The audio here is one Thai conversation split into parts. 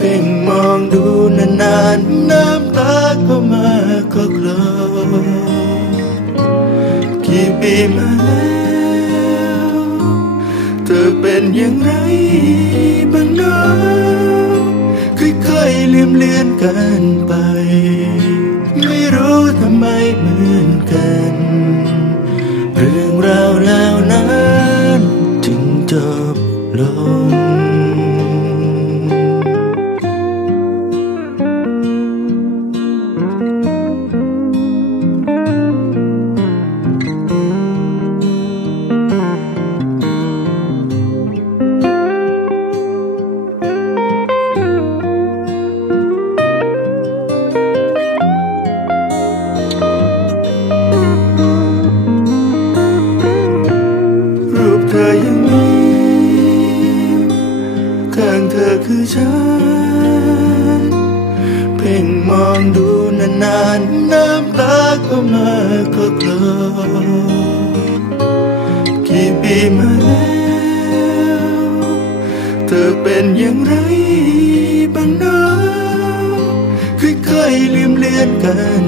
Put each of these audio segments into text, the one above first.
เพ่งมองดูนานๆน้ำตาก็มาก็คลอกี่ปีมาแล้วเธอเป็นอย่างไรบ้างเนาะค่อยๆลืมเลือนกันไป ไม่รู้ทำไมเหมือนกัน อยังมีข้างเธอคือฉัน เพ่งมองดูนานๆน้ำตาก็มาก็กลอกี่ปีมาแล้ว เธอเป็นอย่างไรบ้างเนะค่อยๆลืมเลือนกัน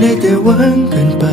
ได้แต่หวังกันไป